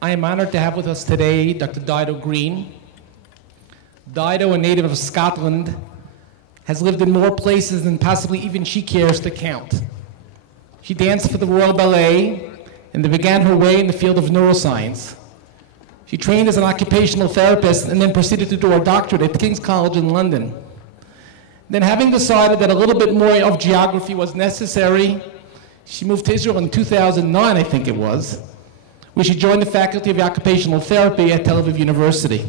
I am honored to have with us today Dr. Dido Green. Dido, a native of Scotland, has lived in more places than possibly even she cares to count. She danced for the Royal Ballet and then began her way in the field of neuroscience. She trained as an occupational therapist and then proceeded to do her doctorate at King's College in London. Then, having decided that a little bit more of geography was necessary, she moved to Israel in 2009, I think it was, where she joined the Faculty of Occupational Therapy at Tel Aviv University.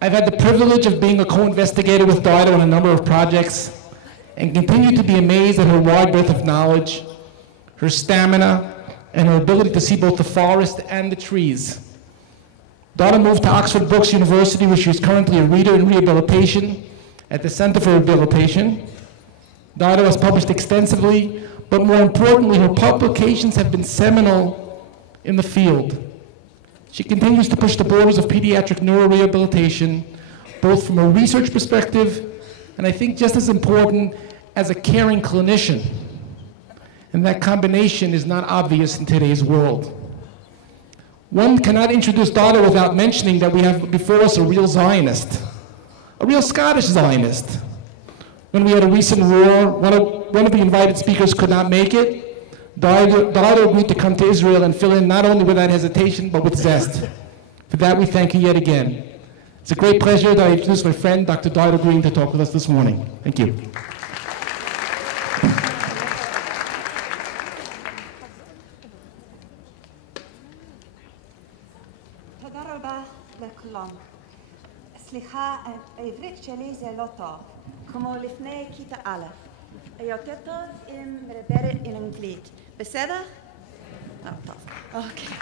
I've had the privilege of being a co-investigator with Dido on a number of projects and continue to be amazed at her wide breadth of knowledge, her stamina, and her ability to see both the forest and the trees. Dido moved to Oxford Brookes University, where she is currently a reader in rehabilitation at the Center for Rehabilitation. Dido has published extensively, but more importantly, her publications have been seminal in the field. She continues to push the borders of pediatric neurorehabilitation, both from a research perspective, and I think just as important, as a caring clinician. And that combination is not obvious in today's world. One cannot introduce Dido without mentioning that we have before us a real Zionist, a real Scottish Zionist. When we had a recent war, one of the invited speakers could not make it. Dido agreed to come to Israel and fill in not only without hesitation, but with zest. For that, we thank you yet again. It's a great pleasure that I introduce my friend, Dr. Dido Green, to talk with us this morning. Thank you. תודה רבה לכולם. סליחה, העברית שלי זה לא טוב, כמו לפני כיתה א'. יותר טוב אם מדברת אנגלית. בסדר? לא טוב. Okay.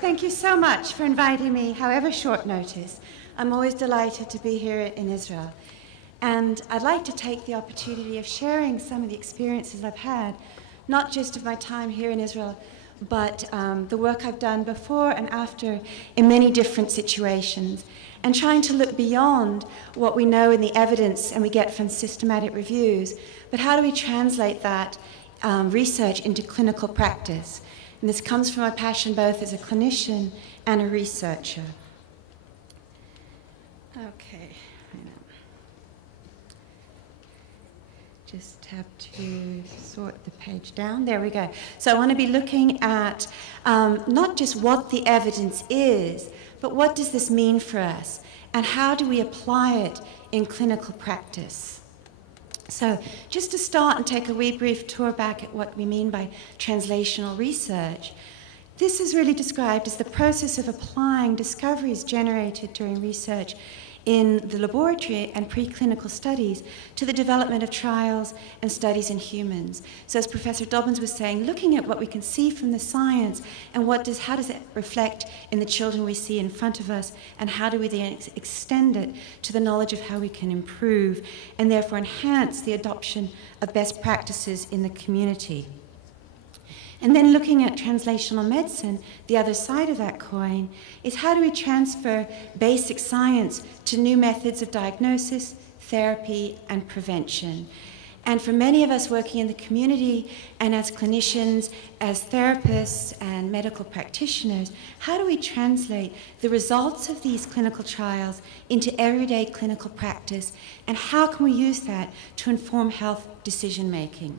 Thank you so much for inviting me, however short notice. I'm always delighted to be here in Israel. And I'd like to take the opportunity of sharing some of the experiences I've had, not just of my time here in Israel, but the work I've done before and after in many different situations, and trying to look beyond what we know in the evidence and we get from systematic reviews, but how do we translate that research into clinical practice? And this comes from my passion both as a clinician and a researcher. Okay, just have to sort the page down. There we go. So I want to be looking at not just what the evidence is, but what does this mean for us? And how do we apply it in clinical practice? So just to start and take a wee brief tour back at what we mean by translational research, this is really described as the process of applying discoveries generated during research in the laboratory and preclinical studies to the development of trials and studies in humans. So as Professor Dobbins was saying, looking at what we can see from the science and how does it reflect in the children we see in front of us, and how do we then extend it to the knowledge of how we can improve and therefore enhance the adoption of best practices in the community. And then looking at translational medicine, the other side of that coin, is how do we transfer basic science to new methods of diagnosis, therapy, and prevention? And for many of us working in the community and as clinicians, as therapists and medical practitioners, how do we translate the results of these clinical trials into everyday clinical practice, and how can we use that to inform health decision-making?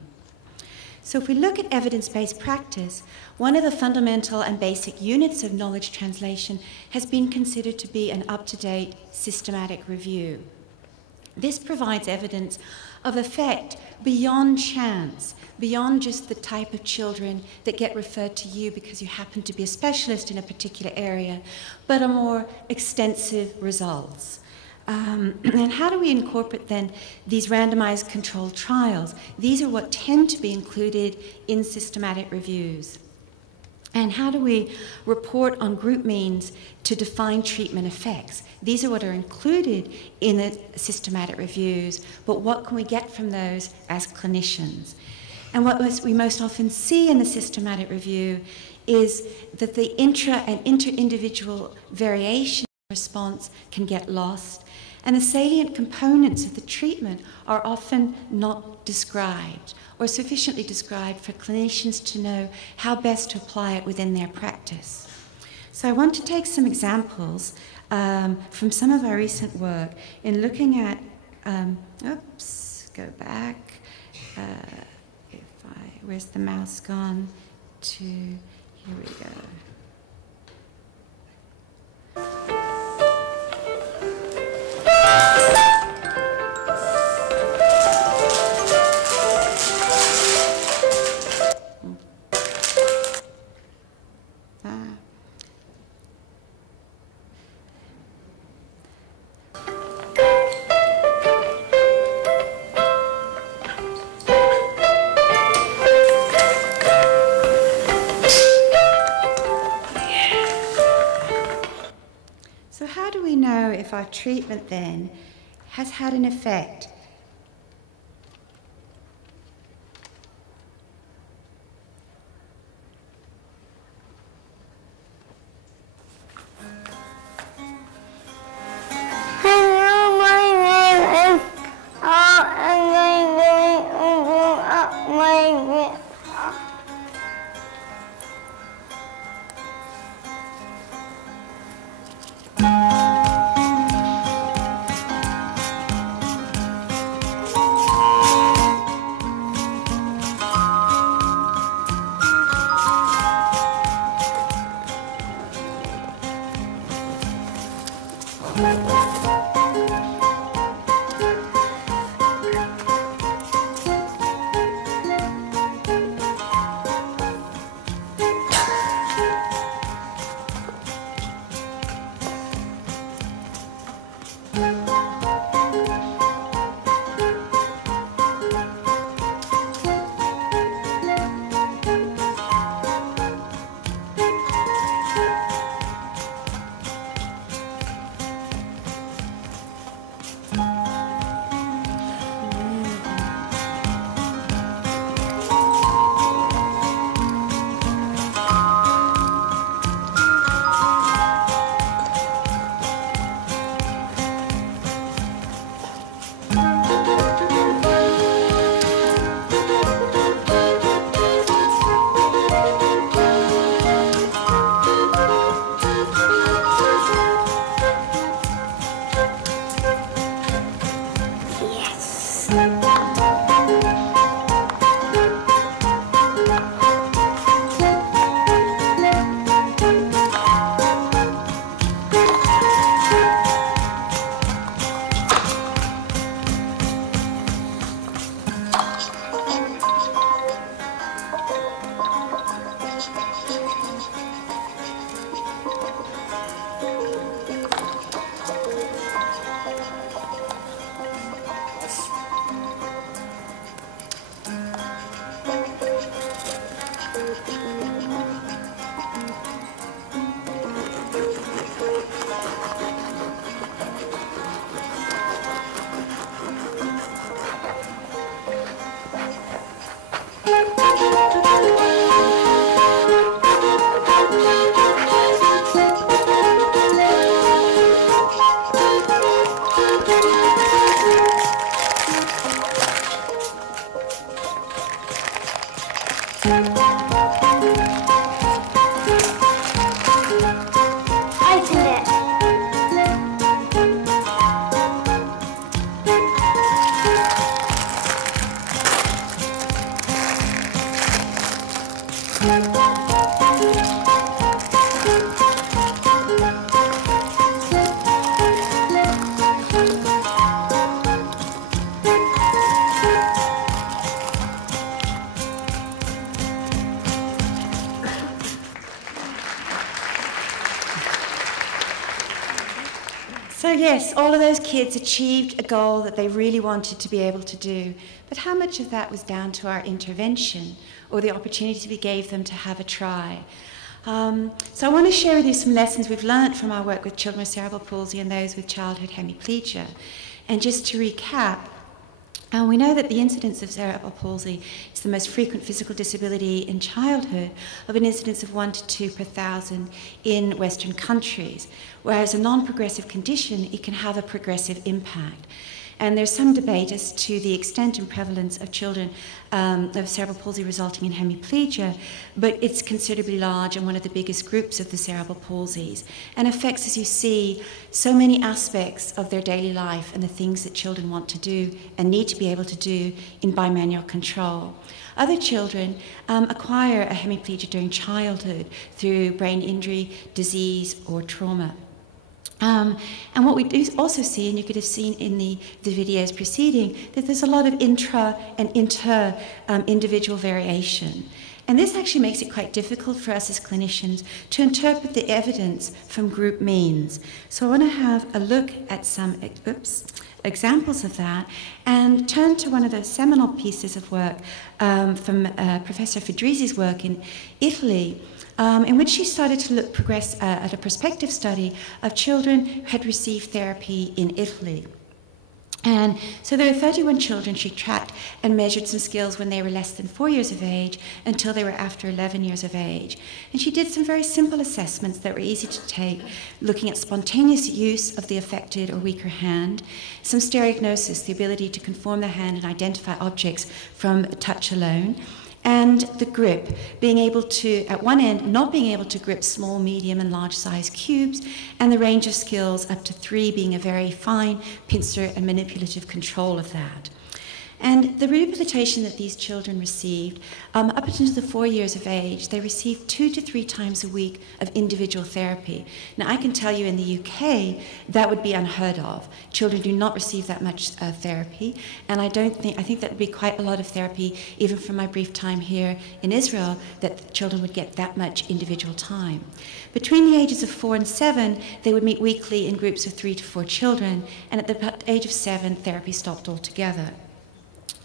So if we look at evidence-based practice, one of the fundamental and basic units of knowledge translation has been considered to be an up-to-date systematic review. This provides evidence of effect beyond chance, beyond just the type of children that get referred to you because you happen to be a specialist in a particular area, but are more extensive results. And how do we incorporate then these randomized controlled trials? These are what tend to be included in systematic reviews. And how do we report on group means to define treatment effects? These are what are included in the systematic reviews, but what can we get from those as clinicians? And what we most often see in the systematic review is that the intra and inter-individual variation response can get lost, And the salient components of the treatment are often not described or sufficiently described for clinicians to know how best to apply it within their practice. So I want to take some examples from some of our recent work in looking at, go back, where's the mouse gone to, here we go. If our treatment then has had an effect. Hello, my name is and I'm going to do up my So yes, all of those kids achieved a goal that they really wanted to be able to do. But how much of that was down to our intervention or the opportunity we gave them to have a try? So I want to share with you some lessons we've learnt from our work with children with cerebral palsy and those with childhood hemiplegia. And just to recap, We know that the incidence of cerebral palsy is the most frequent physical disability in childhood, of an incidence of 1 to 2 per 1,000 in Western countries, whereas a non-progressive condition, it can have a progressive impact. And there's some debate as to the extent and prevalence of children of cerebral palsy resulting in hemiplegia, but it's considerably large and one of the biggest groups of the cerebral palsies, and affects, as you see, so many aspects of their daily life and the things that children want to do and need to be able to do in bimanual control. Other children acquire a hemiplegia during childhood through brain injury, disease, or trauma. And what we do also see, and you could have seen in the videos preceding, that there's a lot of intra and inter individual variation. And this actually makes it quite difficult for us as clinicians to interpret the evidence from group means. So I want to have a look at some examples of that and turn to one of the seminal pieces of work from Professor Fedrizi's work in Italy, in which she started to progress at a prospective study of children who had received therapy in Italy. And so there were 31 children she tracked and measured some skills when they were less than 4 years of age until they were after 11 years of age. And she did some very simple assessments that were easy to take, looking at spontaneous use of the affected or weaker hand, some stereognosis, the ability to conform the hand and identify objects from touch alone, and the grip, being able to, at one end, not being able to grip small, medium, and large size cubes, and the range of skills up to 3 being a very fine pincer and manipulative control of that. And the rehabilitation that these children received, up until the 4 years of age, they received 2 to 3 times a week of individual therapy. Now, I can tell you in the UK, that would be unheard of. Children do not receive that much therapy, and I think that would be quite a lot of therapy, even from my brief time here in Israel, that children would get that much individual time. Between the ages of 4 and 7, they would meet weekly in groups of 3 to 4 children, and at the age of 7, therapy stopped altogether.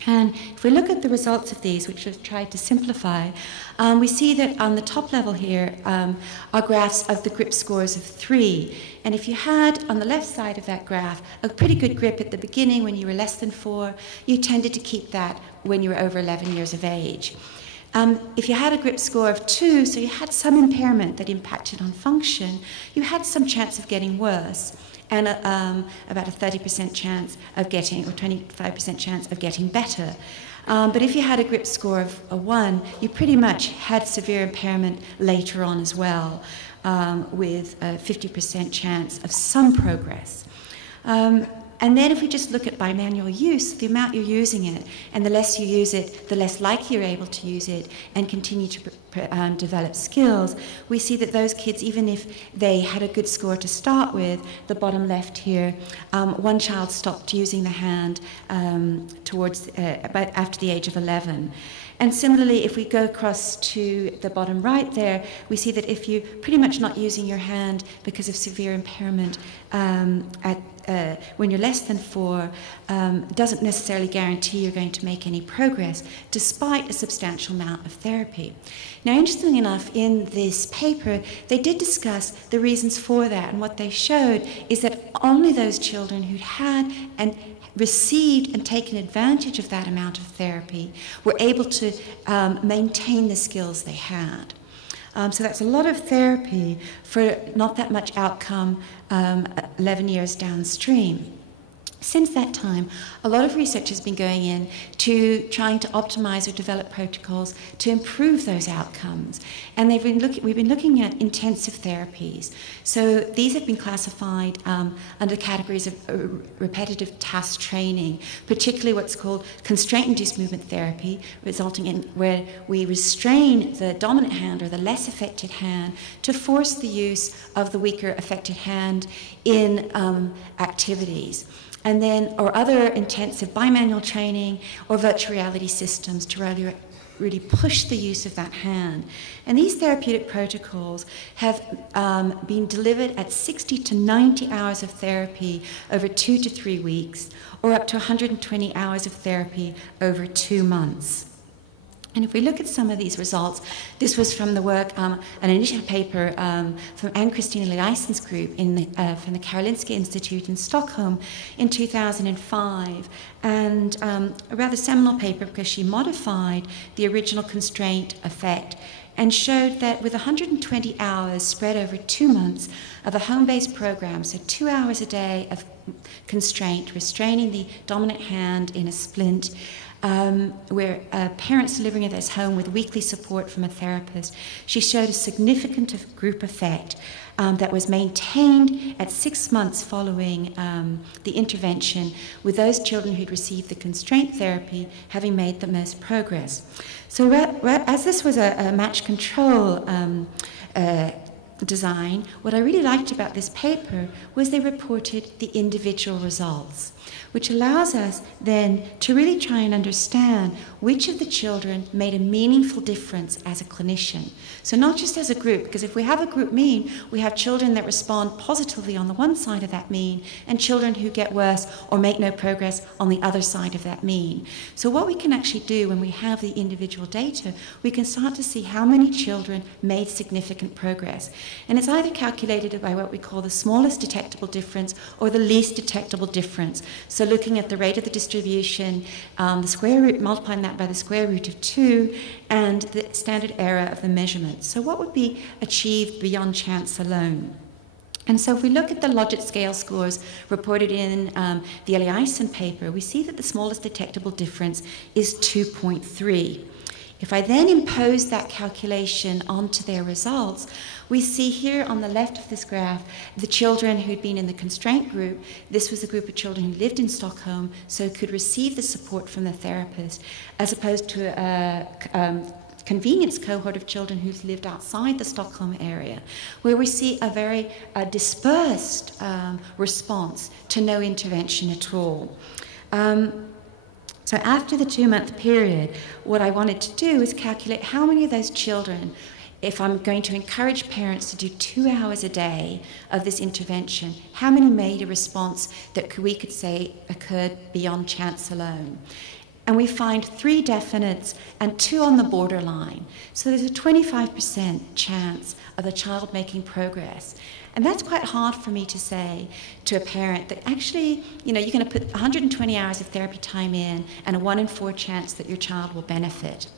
And if we look at the results of these, which we've tried to simplify, we see that on the top level here are graphs of the grip scores of 3. And if you had, on the left side of that graph, a pretty good grip at the beginning when you were less than 4, you tended to keep that when you were over 11 years of age. If you had a grip score of 2, so you had some impairment that impacted on function, you had some chance of getting worse, and about a 30% chance of getting, or 25% chance of getting better. But if you had a grip score of a 1, you pretty much had severe impairment later on as well, with a 50% chance of some progress. And then if we just look at bimanual use, the amount you're using it, and the less you use it, the less likely you're able to use it and continue to develop skills, we see that those kids, even if they had a good score to start with, the bottom left here, one child stopped using the hand towards about after the age of 11. And similarly, if we go across to the bottom right there, we see that if you're pretty much not using your hand because of severe impairment when you're less than 4, doesn't necessarily guarantee you're going to make any progress, despite a substantial amount of therapy. Now, interestingly enough, in this paper, they did discuss the reasons for that, and what they showed is that only those children who'd had and received and taken advantage of that amount of therapy were able to maintain the skills they had. So that's a lot of therapy for not that much outcome 11 years downstream. Since that time, a lot of research has been going in to trying to optimize or develop protocols to improve those outcomes. And we've been looking at intensive therapies. So these have been classified under categories of repetitive task training, particularly what's called constraint-induced movement therapy, resulting in where we restrain the dominant hand or the less affected hand to force the use of the weaker affected hand in activities. And then, or other intensive bimanual training or virtual reality systems to really push the use of that hand. And these therapeutic protocols have been delivered at 60 to 90 hours of therapy over 2 to 3 weeks, or up to 120 hours of therapy over 2 months. And if we look at some of these results, this was from the work, an initial paper from Ann-Christine Eliasson's group from the Karolinska Institute in Stockholm in 2005, and a rather seminal paper because she modified the original constraint effect and showed that with 120 hours spread over 2 months of a home-based program, so 2 hours a day of constraint, restraining the dominant hand in a splint, where parents delivering at this home with weekly support from a therapist, she showed a significant group effect that was maintained at 6 months following the intervention with those children who'd received the constraint therapy having made the most progress. So as this was a match control design, what I really liked about this paper was they reported the individual results, which allows us then to really try and understand which of the children made a meaningful difference as a clinician. So not just as a group, because if we have a group mean, we have children that respond positively on the one side of that mean, and children who get worse or make no progress on the other side of that mean. So what we can actually do when we have the individual data, we can start to see how many children made significant progress. And it's either calculated by what we call the smallest detectable difference or the least detectable difference. So looking at the rate of the distribution, the square root, multiplying that by the square root of 2, and the standard error of the measurement. So what would be achieved beyond chance alone? And so if we look at the Lodgett scale scores reported in the Eliasson paper, we see that the smallest detectable difference is 2.3. If I then impose that calculation onto their results, we see here on the left of this graph the children who'd been in the constraint group. This was a group of children who lived in Stockholm, so could receive the support from the therapist, as opposed to a convenience cohort of children who've lived outside the Stockholm area, where we see a very dispersed response to no intervention at all. So after the 2-month period, what I wanted to do is calculate how many of those children, if I'm going to encourage parents to do 2 hours a day of this intervention, how many made a response that we could say occurred beyond chance alone? And we find 3 definites and 2 on the borderline. So there's a 25% chance of the child making progress. And that's quite hard for me to say to a parent that actually, you know, you're going to put 120 hours of therapy time in and a 1 in 4 chance that your child will benefit.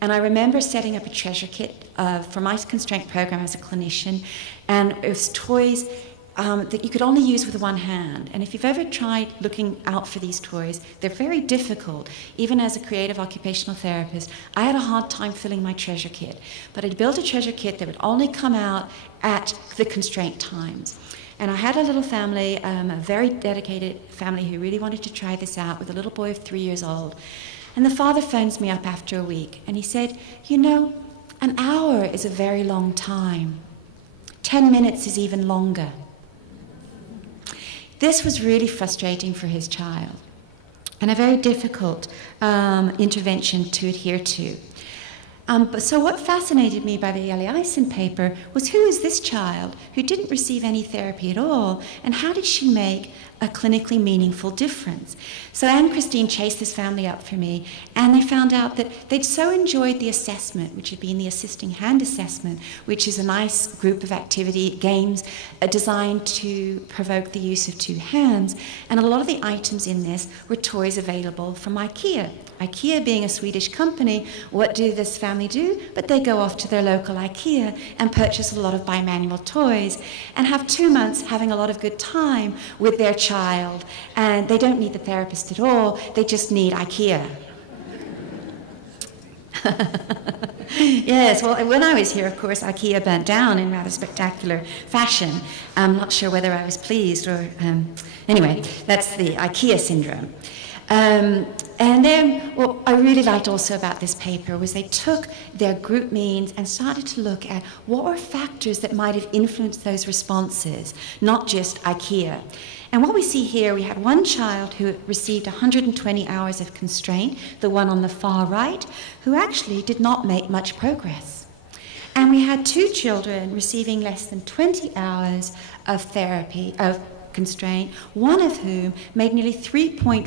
And I remember setting up a treasure kit for my constraint program as a clinician, and it was toys that you could only use with one hand. And if you've ever tried looking out for these toys, they're very difficult. Even as a creative occupational therapist, I had a hard time filling my treasure kit. But I'd built a treasure kit that would only come out at the constraint times. And I had a little family, a very dedicated family who really wanted to try this out with a little boy of 3 years old. And the father phones me up after a week, and he said, you know, an hour is a very long time. 10 minutes is even longer. This was really frustrating for his child, and a very difficult intervention to adhere to. So what fascinated me by the Eliasson paper was, who is this child who didn't receive any therapy at all, and how did she make a clinically meaningful difference? So Ann-Christine chased this family up for me, and they found out that they'd so enjoyed the assessment, which had been the assisting hand assessment, which is a nice group of activity games designed to provoke the use of 2 hands, and a lot of the items in this were toys available from IKEA. IKEA being a Swedish company, what do this family do? But they go off to their local IKEA and purchase a lot of bimanual toys and have 2 months having a lot of good time with their child. And they don't need the therapist at all, they just need IKEA. Yes, well, when I was here, of course, IKEA burnt down in rather spectacular fashion. I'm not sure whether I was pleased or... anyway, that's the IKEA syndrome. And then what I really liked also about this paper was they took their group means and started to look at what were factors that might have influenced those responses, not just IKEA. And what we see here, we had one child who received 120 hours of constraint, the one on the far right, who actually did not make much progress. And we had 2 children receiving less than 20 hours of therapy, of constraint, one of whom made nearly 3.5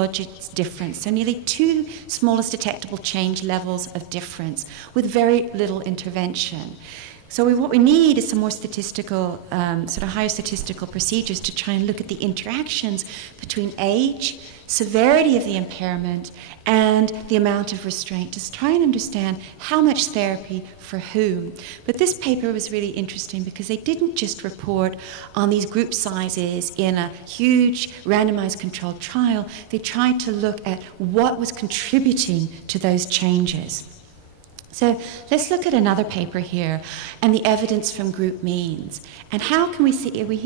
logits difference, so nearly 2 smallest detectable change levels of difference with very little intervention. So what we need is some more statistical, sort of higher statistical procedures to try and look at the interactions between age, severity of the impairment, and the amount of restraint to try and understand how much therapy for whom. But this paper was really interesting because they didn't just report on these group sizes in a huge randomized controlled trial. They tried to look at what was contributing to those changes. So let's look at another paper here and the evidence from group means. And how can we see, we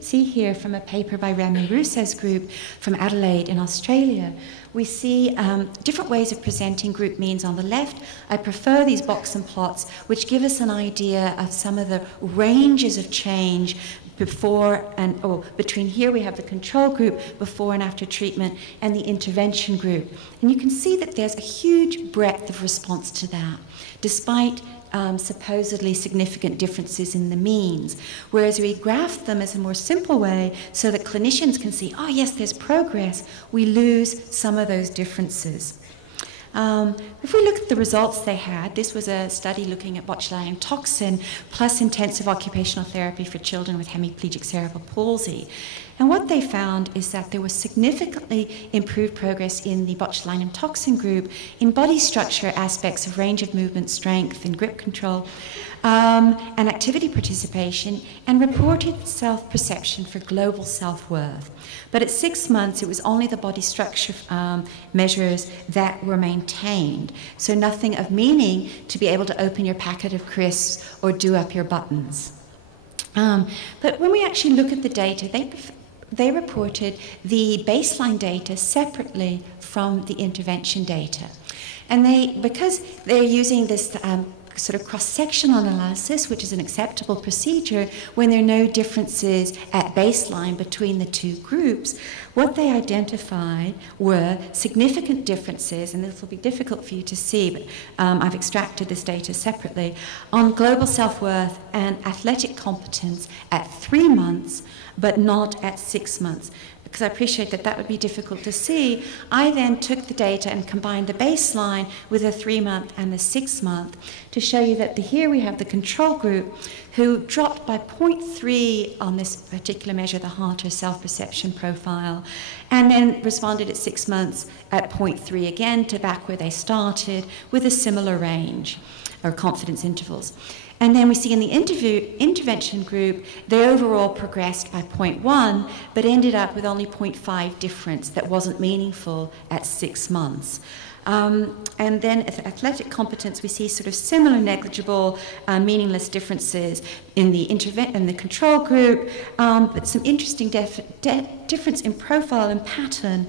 see here from a paper by Remy Rousseau's group from Adelaide in Australia, we see different ways of presenting group means on the left. I prefer these box and plots, which give us an idea of some of the ranges of change before and, between here we have the control group, before and after treatment, and the intervention group. And you can see that there's a huge breadth of response to that, despite supposedly significant differences in the means. Whereas we graph them as a more simple way so that clinicians can see, oh yes, there's progress, we lose some of those differences. If we look at the results they had, this was a study looking at botulinum toxin plus intensive occupational therapy for children with hemiplegic cerebral palsy. And what they found is that there was significantly improved progress in the botulinum toxin group in body structure aspects of range of movement, strength, and grip control, and activity participation, and reported self-perception for global self-worth. But at 6 months, it was only the body structure measures that were maintained. So nothing of meaning to be able to open your packet of crisps or do up your buttons. But when we actually look at the data, they reported the baseline data separately from the intervention data. And because they're using this sort of cross-sectional analysis, which is an acceptable procedure when there are no differences at baseline between the two groups, what they identified were significant differences, and this will be difficult for you to see, but I've extracted this data separately, on global self-worth and athletic competence at 3 months, but not at 6 months. Because I appreciate that would be difficult to see, I then took the data and combined the baseline with the 3-month and the 6-month to show you that here we have the control group who dropped by 0.3 on this particular measure, the Hunter self-perception profile, and then responded at 6 months at 0.3 again to back where they started with a similar range or confidence intervals. And then we see in the intervention group, they overall progressed by 0.1, but ended up with only 0.5 difference that wasn't meaningful at 6 months. And then at athletic competence, we see sort of similar negligible, meaningless differences in the control group, but some interesting difference in profile and pattern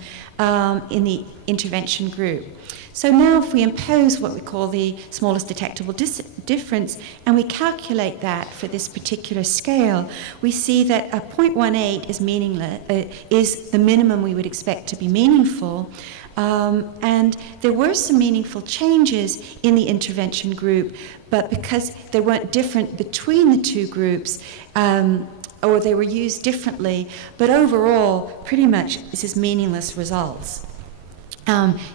in the intervention group. So now if we impose what we call the smallest detectable difference, and we calculate that for this particular scale, we see that a 0.18 is meaningless, is the minimum we would expect to be meaningful. And there were some meaningful changes in the intervention group, but because they weren't different between the two groups, or they were used differently, but overall, pretty much this is meaningless results.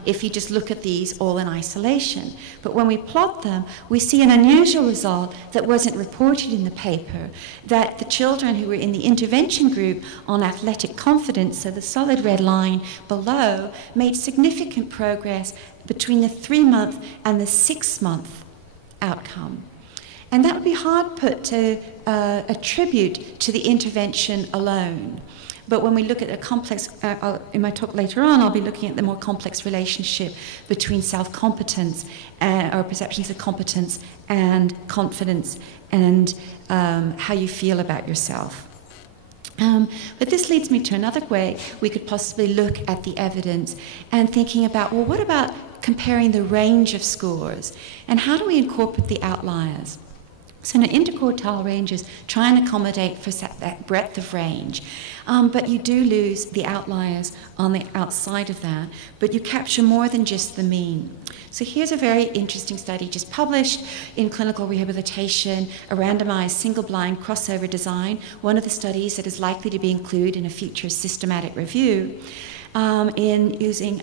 If you just look at these all in isolation. But when we plot them, we see an unusual result that wasn't reported in the paper, that the children who were in the intervention group on athletic confidence, so the solid red line below, made significant progress between the 3-month and the 6-month outcome. And that would be hard put to attribute to the intervention alone. But when we look at a complex, in my talk later on, I'll be looking at the more complex relationship between self-competence or perceptions of competence and confidence and how you feel about yourself. But this leads me to another way we could possibly look at the evidence and thinking about, well, what about comparing the range of scores? And how do we incorporate the outliers? So now interquartile ranges try and accommodate for that breadth of range, but you do lose the outliers on the outside of that, but you capture more than just the mean. So here's a very interesting study just published in Clinical Rehabilitation, a randomized single-blind crossover design, one of the studies that is likely to be included in a future systematic review, in using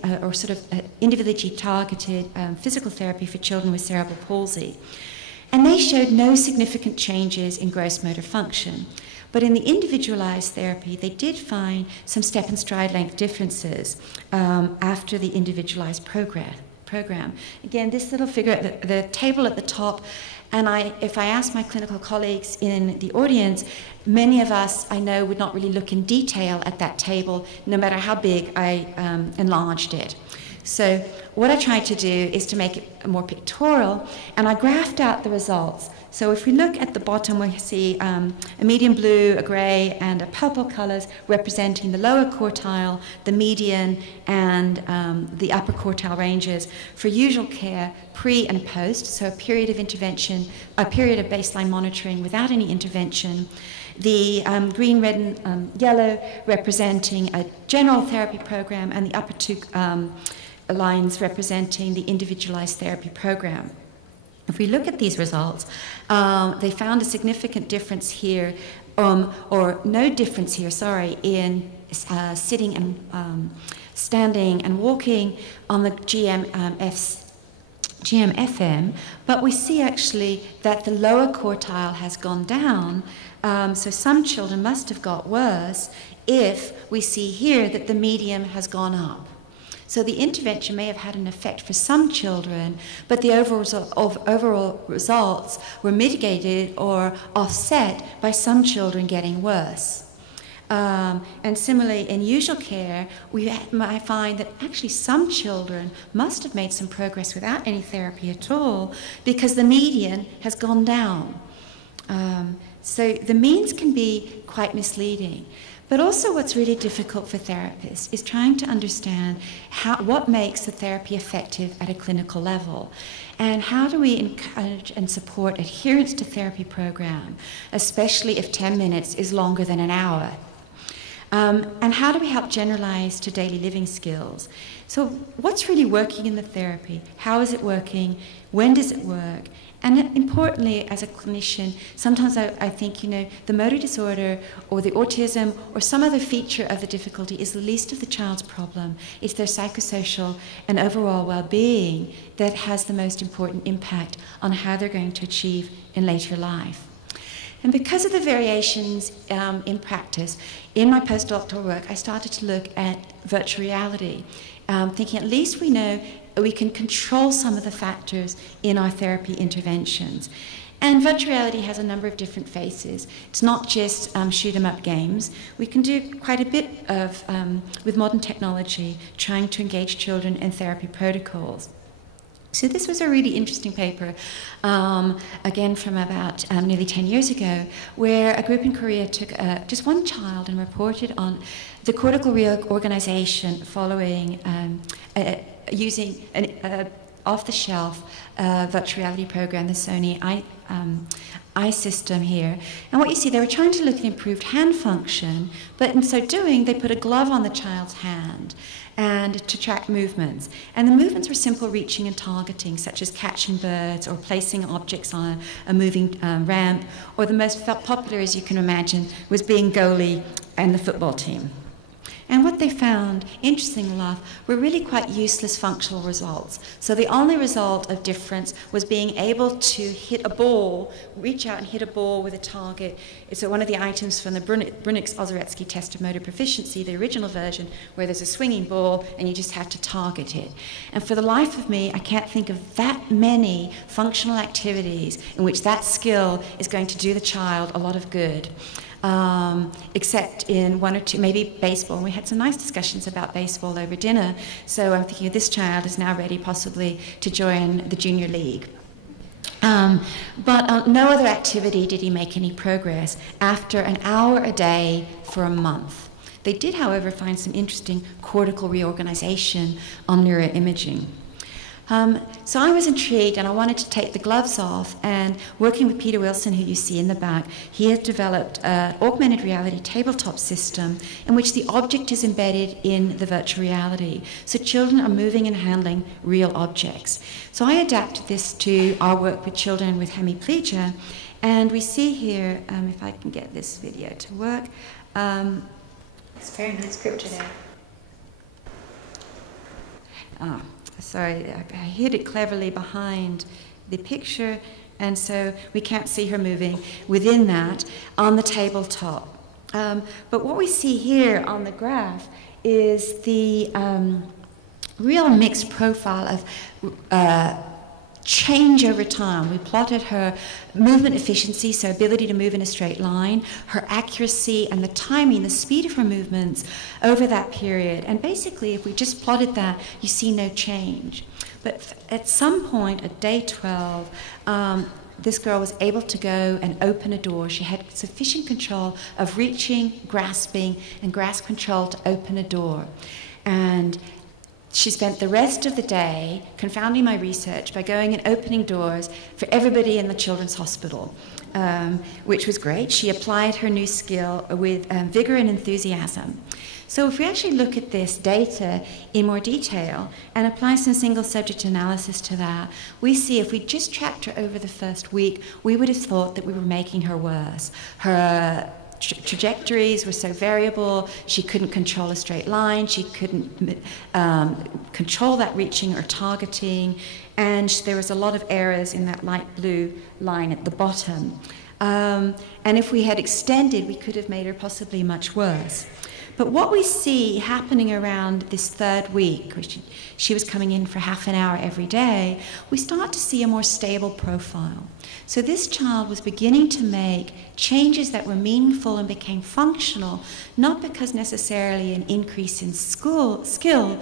individually targeted physical therapy for children with cerebral palsy. And they showed no significant changes in gross motor function. But in the individualized therapy, they did find some step and stride length differences after the individualized program. Again, this little figure, the table at the top, and if I ask my clinical colleagues in the audience, many of us, I know, would not really look in detail at that table, no matter how big I enlarged it. So what I tried to do is to make it more pictorial, and I graphed out the results. So if we look at the bottom, we see a medium blue, a grey, and a purple colours representing the lower quartile, the median, and the upper quartile ranges for usual care pre and post, so a period of intervention, a period of baseline monitoring without any intervention. The green, red, and yellow representing a general therapy program, and the upper two lines representing the individualized therapy program. If we look at these results, they found a significant difference here, or no difference here, sorry, in sitting and standing and walking on the GMFM, but we see actually that the lower quartile has gone down, so some children must have got worse if we see here that the median has gone up. So the intervention may have had an effect for some children, but the overall results were mitigated or offset by some children getting worse. And similarly, in usual care, we might find that actually some children must have made some progress without any therapy at all because the median has gone down. So the means can be quite misleading. But also what's really difficult for therapists is trying to understand what makes the therapy effective at a clinical level. And how do we encourage and support adherence to therapy program, especially if 10 minutes is longer than an hour? And how do we help generalize to daily living skills? So what's really working in the therapy? How is it working? When does it work? And importantly, as a clinician, sometimes I think, the motor disorder or the autism or some other feature of the difficulty is the least of the child's problem. It's their psychosocial and overall well-being that has the most important impact on how they're going to achieve in later life. And because of the variations in practice, in my postdoctoral work, I started to look at virtual reality, thinking at least we know we can control some of the factors in our therapy interventions. And virtual reality has a number of different faces. It's not just shoot 'em up games. We can do quite a bit of, with modern technology, trying to engage children in therapy protocols. So this was a really interesting paper, again from about nearly 10 years ago, where a group in Korea took just one child and reported on the cortical reorganization following using an off-the-shelf virtual reality program, the Sony eye system here. And what you see, they were trying to look at improved hand function, but in so doing, they put a glove on the child's hand and to track movements. And the movements were simple reaching and targeting, such as catching birds or placing objects on a moving ramp, or the most popular, as you can imagine, was being goalie and the football team. And what they found, interestingly enough, were really quite useless functional results. So the only result of difference was being able to hit a ball, reach out and hit a ball with a target. So one of the items from the Brunick-Ozoretsky test of motor proficiency, the original version, where there's a swinging ball and you just have to target it. And for the life of me, I can't think of that many functional activities in which that skill is going to do the child a lot of good. Except in one or two, maybe baseball. And we had some nice discussions about baseball over dinner. So I'm thinking this child is now ready possibly to join the junior league. But no other activity did he make any progress after an hour a day for a month. They did, however, find some interesting cortical reorganization on neuroimaging. So I was intrigued and I wanted to take the gloves off, and working with Peter Wilson, who you see in the back, he has developed an augmented reality tabletop system in which the object is embedded in the virtual reality. So children are moving and handling real objects. So I adapted this to our work with children with hemiplegia, and we see here, if I can get this video to work, it's very nice script today. Sorry, I hid it cleverly behind the picture, and so we can't see her moving within that on the tabletop. But what we see here on the graph is the real mixed profile of change over time. We plotted her movement efficiency, so ability to move in a straight line, her accuracy and the timing, the speed of her movements over that period. And basically, if we just plotted that, you see no change. But at some point, at day 12, this girl was able to go and open a door. She had sufficient control of reaching, grasping, and grasp control to open a door. And she spent the rest of the day confounding my research by going and opening doors for everybody in the children's hospital, which was great. She applied her new skill with vigor and enthusiasm. So if we actually look at this data in more detail and apply some single subject analysis to that, we see if we just tracked her over the first week, we would have thought that we were making her worse. Her trajectories were so variable, she couldn't control a straight line, she couldn't control that reaching or targeting, and there was a lot of errors in that light blue line at the bottom. And if we had extended, we could have made her possibly much worse. But what we see happening around this third week, which she was coming in for half an hour every day, we start to see a more stable profile. So this child was beginning to make changes that were meaningful and became functional, not because necessarily an increase in skill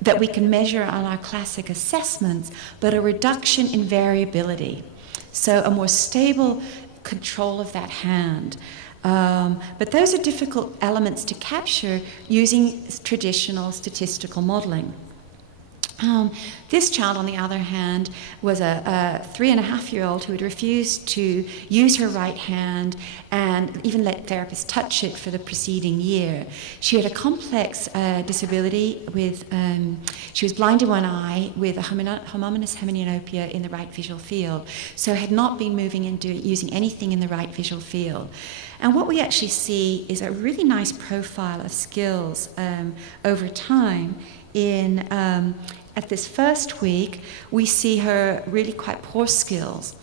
that we can measure on our classic assessments, but a reduction in variability. So a more stable control of that hand. But those are difficult elements to capture using traditional statistical modeling. This child, on the other hand, was a 3.5-year-old who had refused to use her right hand and even let therapists touch it for the preceding year. She had a complex disability with, she was blind in one eye with a homogeneous hemianopia in the right visual field, so had not been moving and using anything in the right visual field. And what we actually see is a really nice profile of skills over time. At this first week, we see her really quite poor skills.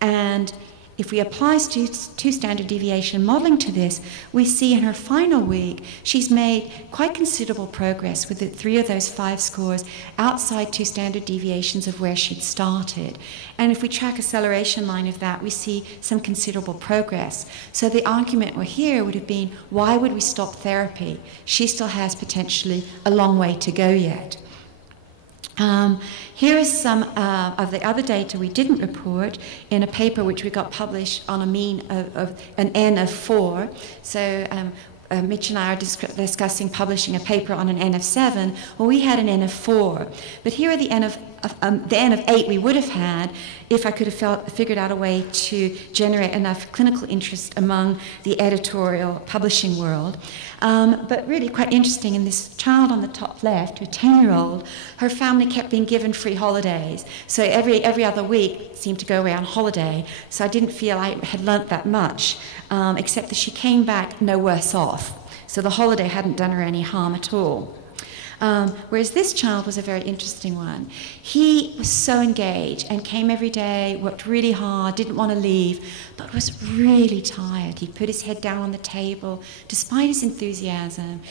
And if we apply two standard deviation modeling to this, we see in her final week, she's made quite considerable progress with 3 of those 5 scores outside 2 standard deviations of where she'd started. And if we track acceleration line of that, we see some considerable progress. So the argument here would have been, why would we stop therapy? She still has potentially a long way to go yet. Here is some of the other data we didn't report in a paper which we got published on a mean of an N of 4. So Mitch and I are discussing publishing a paper on an N of 7. Well, we had an N of 4. But here are the N of 8 we would have had if I could have figured out a way to generate enough clinical interest among the editorial publishing world. But really quite interesting, in this child on the top left, a 10-year-old, her family kept being given free holidays. So every other week seemed to go away on holiday. So I didn't feel I had learnt that much, except that she came back no worse off. So the holiday hadn't done her any harm at all. Whereas this child was a very interesting one. He was so engaged and came every day, worked really hard, didn't want to leave, but was really tired. He put his head down on the table, despite his enthusiasm,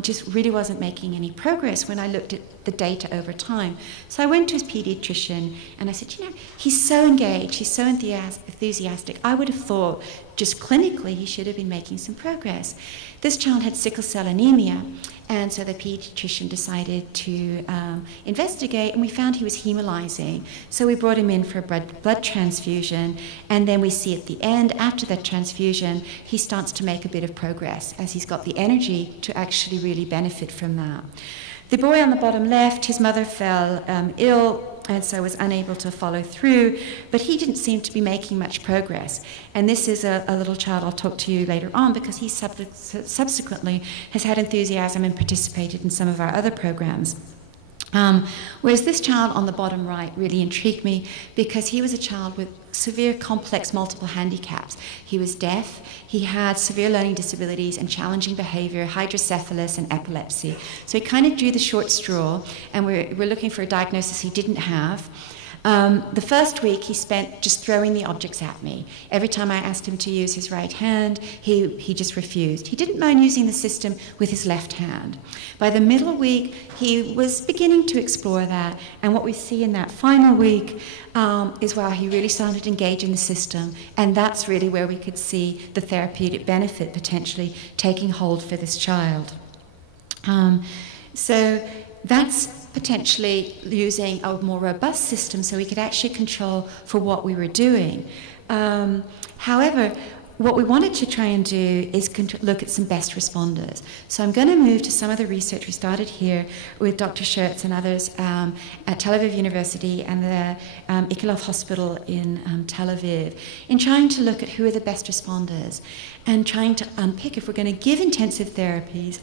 just really wasn't making any progress when I looked at the data over time. So I went to his pediatrician and I said, you know, he's so engaged, he's so enthusiastic. I would have thought just clinically he should have been making some progress. This child had sickle cell anemia, and so the pediatrician decided to investigate, and we found he was hemolyzing. So we brought him in for a blood transfusion, and then we see at the end, after that transfusion, he starts to make a bit of progress as he's got the energy to actually really benefit from that. The boy on the bottom left, his mother fell ill and so was unable to follow through, but he didn't seem to be making much progress. And this is a little child I'll talk to you later on, because he subsequently has had enthusiasm and participated in some of our other programs. Whereas this child on the bottom right really intrigued me because he was a child with severe, complex, multiple handicaps. He was deaf, he had severe learning disabilities and challenging behavior, hydrocephalus and epilepsy. So he kind of drew the short straw, and we're looking for a diagnosis he didn't have. The first week he spent just throwing the objects at me. Every time I asked him to use his right hand, he just refused. He didn't mind using the system with his left hand. By the middle week, he was beginning to explore that, and what we see in that final week is where he really started to engage in the system, and that's really where we could see the therapeutic benefit potentially taking hold for this child. So that's potentially using a more robust system so we could actually control for what we were doing. However, what we wanted to try and do is look at some best responders. So I'm going to move to some of the research we started here with Dr. Schertz and others at Tel Aviv University and the Ichilov Hospital in Tel Aviv, in trying to look at who are the best responders and trying to unpick if we're going to give intensive therapies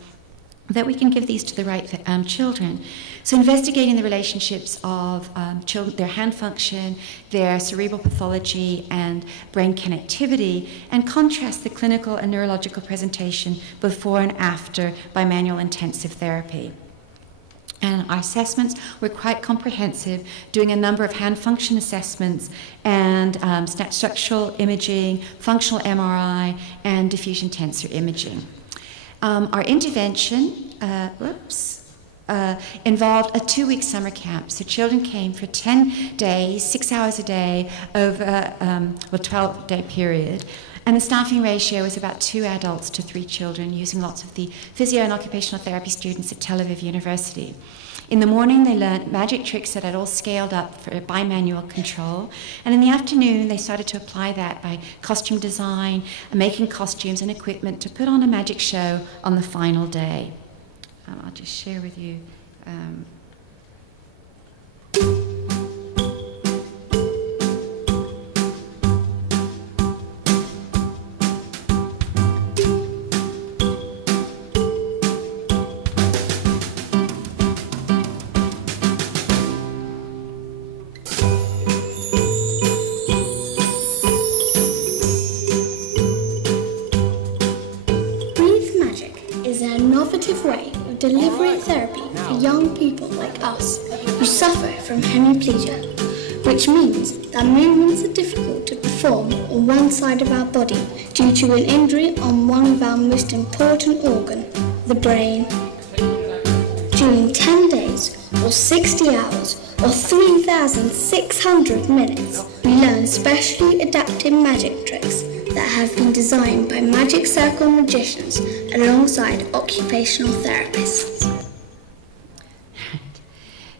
that we can give these to the right children. So investigating the relationships of children, their hand function, their cerebral pathology, and brain connectivity, and contrast the clinical and neurological presentation before and after bimanual intensive therapy. And our assessments were quite comprehensive, doing a number of hand function assessments and structural imaging, functional MRI, and diffusion tensor imaging. Our intervention involved a 2-week summer camp. So children came for 10 days, 6 hours a day, over a 12-day period. And the staffing ratio was about 2 adults to 3 children, using lots of the physio and occupational therapy students at Tel Aviv University. In the morning, they learned magic tricks that had all scaled up for bimanual control. And in the afternoon, they started to apply that by costume design, making costumes and equipment to put on a magic show on the final day. I'll just share with you. Way of delivering therapy for young people like us who suffer from hemiplegia, which means that movements are difficult to perform on one side of our body due to an injury on one of our most important organ, the brain. During 10 days, or 60 hours, or 3,600 minutes, we learn specially adapted magic tricks that have been designed by magic circle magicians alongside occupational therapists.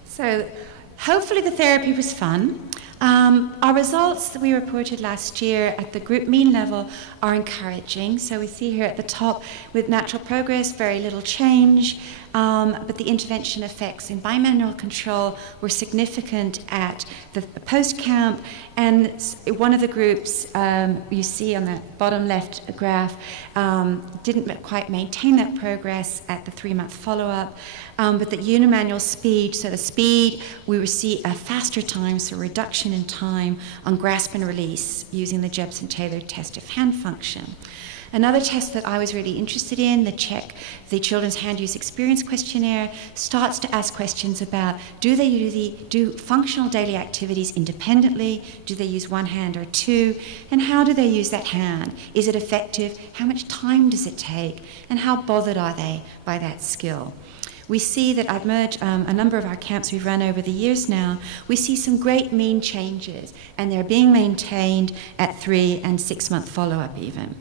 So hopefully the therapy was fun. Our results that we reported last year at the group mean level are encouraging. So we see here at the top with natural progress, very little change, but the intervention effects in bimanual control were significant at the post-camp, and one of the groups you see on the bottom left graph didn't quite maintain that progress at the 3-month follow-up, but the unimanual speed, so the speed, we see a faster time, so reduction in time on grasp and release using the Jepson-Taylor test of hand function. Another test that I was really interested in, the Children's Hand Use Experience Questionnaire, starts to ask questions about do they do functional daily activities independently, do they use one hand or 2, and how do they use that hand? Is it effective? How much time does it take? And how bothered are they by that skill? We see that I've merged a number of our camps we've run over the years now. We see some great mean changes, and they're being maintained at 3- and 6-month follow-up even.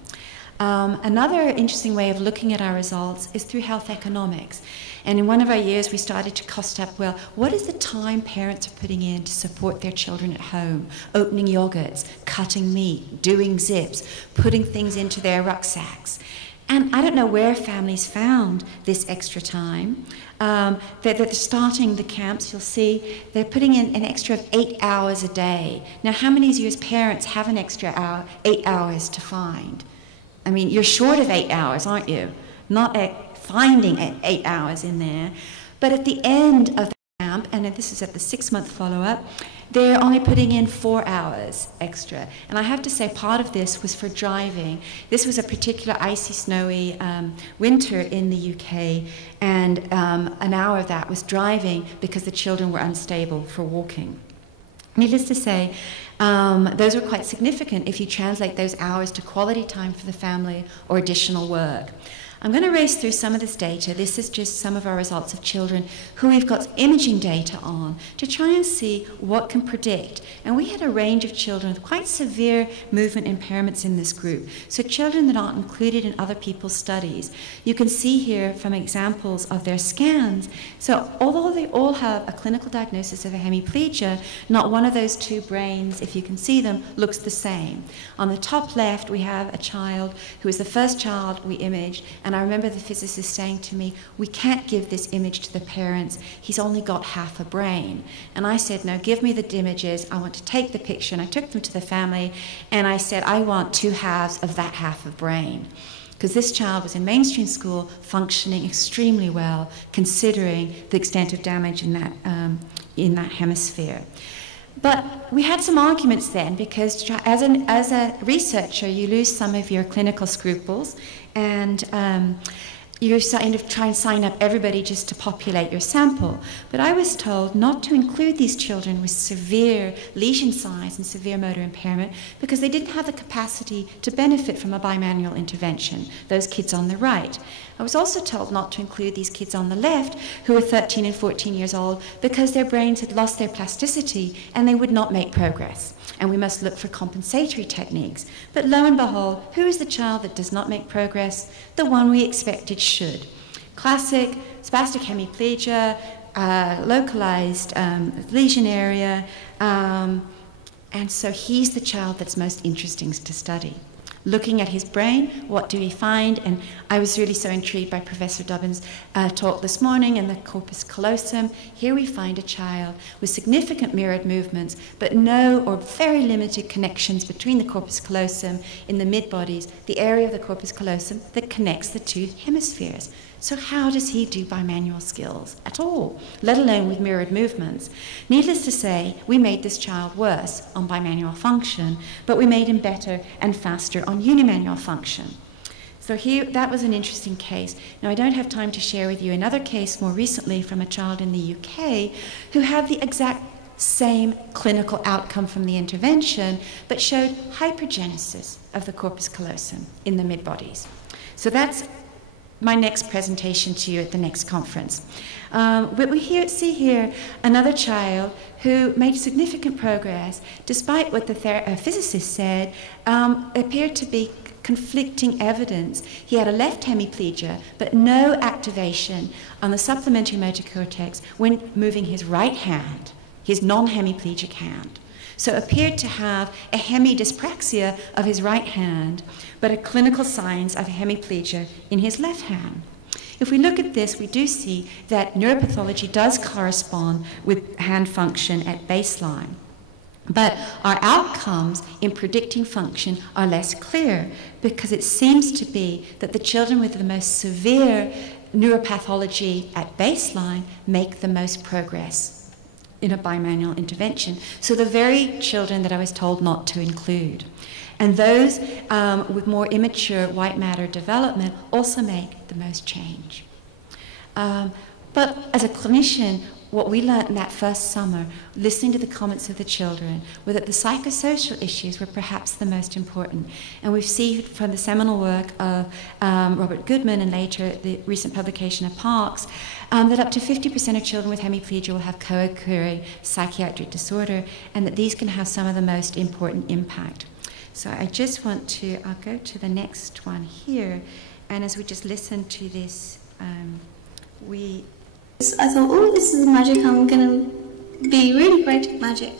Another interesting way of looking at our results is through health economics. And in one of our years, we started to cost up, well, what is the time parents are putting in to support their children at home? Opening yogurts, cutting meat, doing zips, putting things into their rucksacks. And I don't know where families found this extra time. They're starting the camps, you'll see, they're putting in an extra of 8 hours a day. Now, how many of you as parents have an extra 8 hours to find? I mean, you're short of 8 hours, aren't you? Not finding 8 hours in there. But at the end of the camp, and this is at the 6-month follow-up, they're only putting in 4 hours extra. And I have to say, part of this was for driving. This was a particular icy, snowy winter in the UK, and an hour of that was driving because the children were unstable for walking. Needless to say, those were quite significant if you translate those hours to quality time for the family or additional work. I'm going to race through some of this data. This is just some of our results of children who we've got imaging data on to try and see what can predict. And we had a range of children with quite severe movement impairments in this group. So children that aren't included in other people's studies. You can see here from examples of their scans. So although they all have a clinical diagnosis of a hemiplegia, not one of those two brains, if you can see them, looks the same. On the top left, we have a child who is the first child we imaged. And I remember the physicist saying to me, we can't give this image to the parents. He's only got half a brain. And I said, no, give me the images. I want to take the picture. And I took them to the family. And I said, I want 2 halves of that half of brain. Because this child was in mainstream school, functioning extremely well, considering the extent of damage in that hemisphere. But we had some arguments then, because as a researcher, you lose some of your clinical scruples, and you kind of try and sign up everybody just to populate your sample. But I was told not to include these children with severe lesion size and severe motor impairment because they didn't have the capacity to benefit from a bimanual intervention, those kids on the right. I was also told not to include these kids on the left who were 13 and 14 years old because their brains had lost their plasticity and they would not make progress. And we must look for compensatory techniques. But lo and behold, who is the child that does not make progress? The one we expected should. Classic spastic hemiplegia, localized lesion area, and so he's the child that's most interesting to study. Looking at his brain, what do we find? And I was really so intrigued by Professor Dobbin's talk this morning in the corpus callosum. Here we find a child with significant mirrored movements, but no or very limited connections between the corpus callosum in the mid-bodies, the area of the corpus callosum that connects the 2 hemispheres. So how does he do bimanual skills at all, let alone with mirrored movements? Needless to say, we made this child worse on bimanual function, but we made him better and faster on unimanual function. So here, that was an interesting case. Now, I don't have time to share with you another case more recently from a child in the UK who had the exact same clinical outcome from the intervention, but showed hypergenesis of the corpus callosum in the mid-bodies. So that's my next presentation to you at the next conference. But we see here another child who made significant progress, despite what the physicist said, appeared to be conflicting evidence. He had a left hemiplegia, but no activation on the supplementary motor cortex when moving his right hand, his non-hemiplegic hand. So appeared to have a hemidyspraxia of his right hand, but a clinical signs of hemiplegia in his left hand. If we look at this, we do see that neuropathology does correspond with hand function at baseline. But our outcomes in predicting function are less clear because it seems to be that the children with the most severe neuropathology at baseline make the most progress in a bimanual intervention. So the very children that I was told not to include. And those with more immature white matter development also make the most change. But as a clinician, what we learned in that first summer, listening to the comments of the children, were that the psychosocial issues were perhaps the most important. And we've seen from the seminal work of Robert Goodman and later the recent publication of Parks, that up to 50% of children with hemiplegia will have co-occurring psychiatric disorder, and that these can have some of the most important impact. So I just want to, I'll go to the next one here, and as we just listen to this, I thought, oh, this is magic, I'm going to be really great at magic.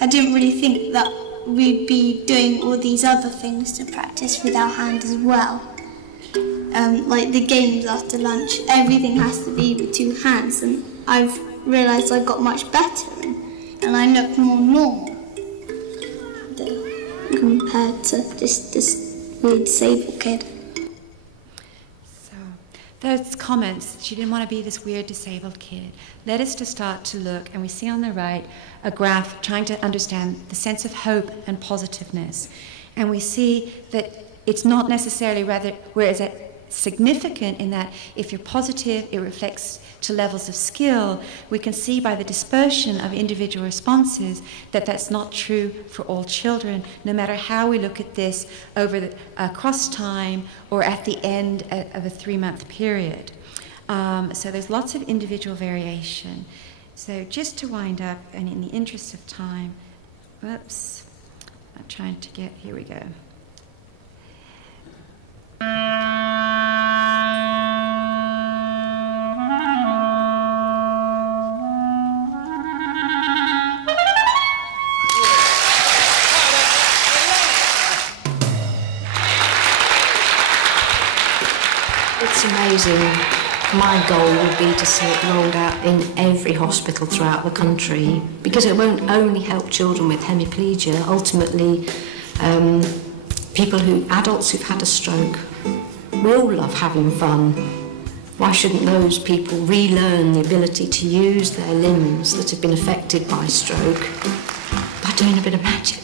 I didn't really think that we'd be doing all these other things to practice with our hand as well. like the games after lunch, everything has to be with 2 hands, and I've realised I got much better and I look more normal compared to this weird disabled kid. So, those comments, she didn't want to be this weird disabled kid, led us to start to look, and we see on the right a graph trying to understand the sense of hope and positiveness. And we see that it's not necessarily whereas it's significant in that if you're positive, it reflects to levels of skill. We can see by the dispersion of individual responses that that's not true for all children, no matter how we look at this across time or at the end of a 3-month period. So there's lots of individual variation. So just to wind up, and in the interest of time, whoops, I'm trying to get, here we go. It's amazing. My goal would be to see it rolled out in every hospital throughout the country, because it won't only help children with hemiplegia. Ultimately, adults who've had a stroke, we all love having fun. Why shouldn't those people relearn the ability to use their limbs that have been affected by stroke by doing a bit of magic?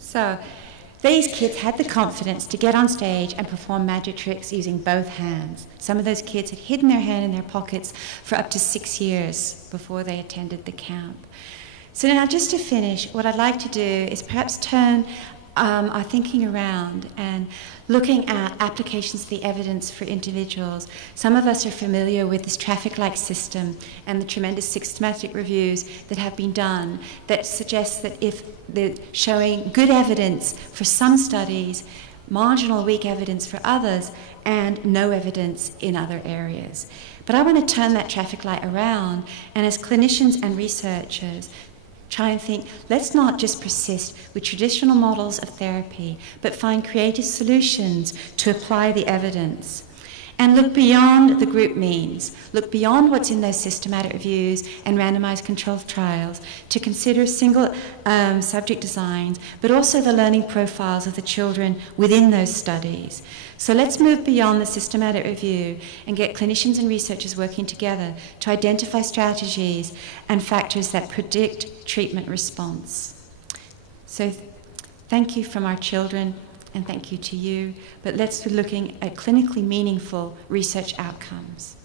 So these kids had the confidence to get on stage and perform magic tricks using both hands. Some of those kids had hidden their hand in their pockets for up to 6 years before they attended the camp. So now, just to finish, what I'd like to do is perhaps turn our thinking around and looking at applications of the evidence for individuals. Some of us are familiar with this traffic light system and the tremendous systematic reviews that have been done that suggest that if they're showing good evidence for some studies, marginal weak evidence for others, and no evidence in other areas. But I want to turn that traffic light around, and as clinicians and researchers, try and think, let's not just persist with traditional models of therapy, but find creative solutions to apply the evidence. And look beyond the group means, look beyond what's in those systematic reviews and randomized controlled trials to consider single subject designs, but also the learning profiles of the children within those studies. So let's move beyond the systematic review and get clinicians and researchers working together to identify strategies and factors that predict treatment response. So thank you from our children, and thank you to you, but let's be looking at clinically meaningful research outcomes.